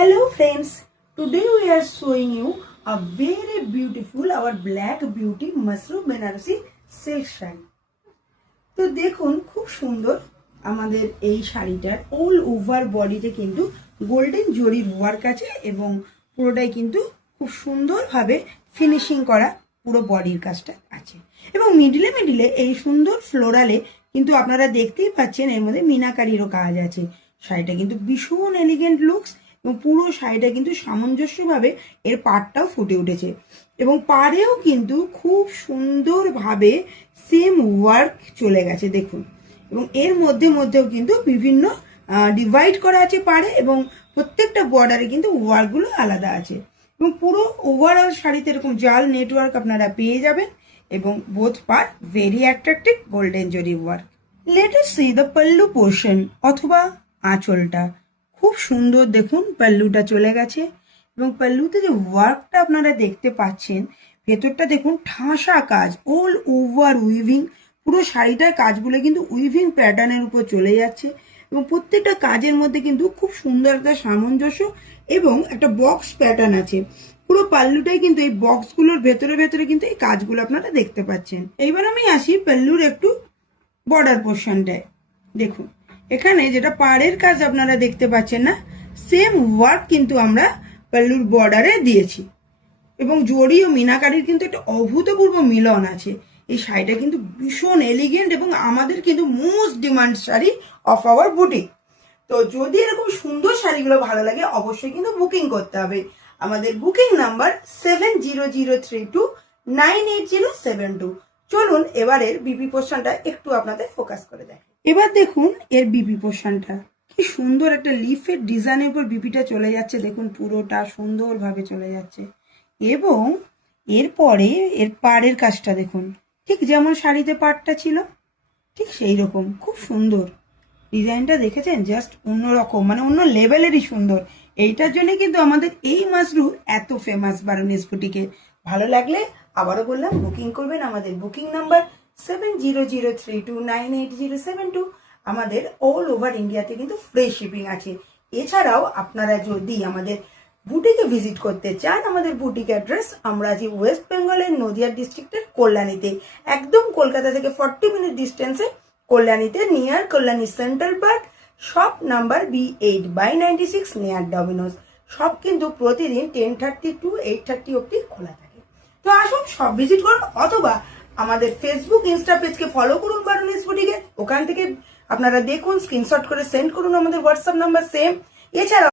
Hello friends, today we are showing you a very beautiful our black beauty mushroom Banarasi silk sari. তো দেখুন খুব সুন্দর আমাদের এই শাড়িটার অল ওভার বডিতে কিন্তু গোল্ডেন জরির ওয়ার্ক আছে এবং পুরোটাই কিন্তু খুব সুন্দরভাবে ফিনিশিং করা পুরো বডির কাজটা আছে এবং মিডিলে এই সুন্দর ফ্লোরালে কিন্তু আপনারা দেখতেই পাচ্ছেন এর মধ্যে মিনাকারিরও কাজ আছে। শাড়িটা কিন্তু ভীষণ এলিগেন্ট লুকস এবং পুরো শাড়িটা কিন্তু সামঞ্জস্যভাবে এর পাড়টাও ফুটে উঠেছে এবং পাড়েও কিন্তু খুব সুন্দরভাবে সেম ওয়ার্ক চলে গেছে দেখুন। এবং এর মধ্যেও কিন্তু বিভিন্ন ডিভাইড করা আছে পাড়ে এবং প্রত্যেকটা বর্ডারে কিন্তু ওয়ার্কগুলো আলাদা আছে এবং পুরো ওভারঅল শাড়িতে এরকম জাল নেটওয়ার্ক আপনারা পেয়ে যাবেন এবং বোথ পার ভেরি অ্যাট্রাক্টিভ গোল্ডেন জরি work. Let us see the pallu portion অথবা আঁচলটা। খুব সুন্দর দেখুন পাল্লুটা চলে গেছে এবং পাল্লুতে যে ওয়ার্কটা আপনারা দেখতে পাচ্ছেন ভেতরটা দেখুন ঠাসা কাজ অল ওভার উইভিং। পুরো শাড়িটার কাজগুলো কিন্তু উইভিং প্যাটার্নের উপর চলে যাচ্ছে এবং প্রত্যেকটা কাজের মধ্যে কিন্তু খুব সুন্দর একটা সামঞ্জস্য এবং একটা বক্স প্যাটার্ন আছে। পুরো পাল্লুটাই কিন্তু এই বক্সগুলোর ভেতরে কিন্তু এই কাজগুলো আপনারা দেখতে পাচ্ছেন। এইবার আমি আসি পাল্লুর একটু বর্ডার পোর্শনটায়। দেখুন এখানে যেটা পাড়ের কাজ আপনারা দেখতে পাচ্ছেন না, সেম ওয়ার্ক কিন্তু আমরা পাল্লুর বর্ডারে দিয়েছি এবং জরি ও মিনাকারির কিন্তু একটা অভূতপূর্ব মিলন আছে। এই শাড়িটা কিন্তু ভীষণ এলিগেন্ট এবং আমাদের কিন্তু most demand sari of our boutique. তো যদি এরকম সুন্দর শাড়িগুলো ভালো লাগে অবশ্যই কিন্তু বুকিং করতে হবে। আমাদের বুকিং নাম্বার 7003298072। চলুন এবারের বিপি পোর্শনটা একটু আপনাদের ফোকাস করে দেখ। এবার দেখুন এর বিপি পোর্শনটা কি সুন্দর একটা লিফের ডিজাইনের উপর বিপিটা চলে যাচ্ছে। দেখুন পুরোটা সুন্দরভাবে চলে যাচ্ছে এবং এরপরে এর পাড়ের কাজটা দেখুন ঠিক যেমন শাড়িতে পাড়টা ছিল ঠিক সেই রকম খুব সুন্দর ডিজাইনটা দেখেছেন, জাস্ট অন্যরকম মানে অন্য লেভেলেরই সুন্দর। এইটার জন্য কিন্তু আমাদের এই মাশরু এত ফেমাস বারোনিস বুটিকে। ভালো লাগলে আবারও বললাম বুকিং করবেন। আমাদের বুকিং নাম্বার 7003298072। আমাদের অল ওভার ইন্ডিয়াতে কিন্তু ফ্রি শিপিং আছে। এছাড়াও আপনারা যদি আমাদের বুটিকে ভিজিট করতে চান, আমাদের বুটিক অ্যাড্রেস আমরা আছি ওয়েস্ট বেঙ্গলের নদিয়া ডিস্ট্রিক্টের কল্যাণীতে, একদম কলকাতা থেকে 40 মিনিট ডিস্টেন্সে কল্যাণীতে, near Kalyani central park, shop number B8/96 near Domino's. সব কিন্তু প্রতিদিন 10:30 to 8:30 অবধি খোলা থাকে। তো আসুন সব ভিজিট করুন অথবা আমাদের ফেসবুক ইনস্টা পেজকে ফলো করুন বারোনিস বুটিকে। ওখান থেকে আপনারা দেখুন, স্ক্রিনশট করে সেন্ড করুন আমাদের হোয়াটসঅ্যাপ নাম্বার সেম। এছাড়া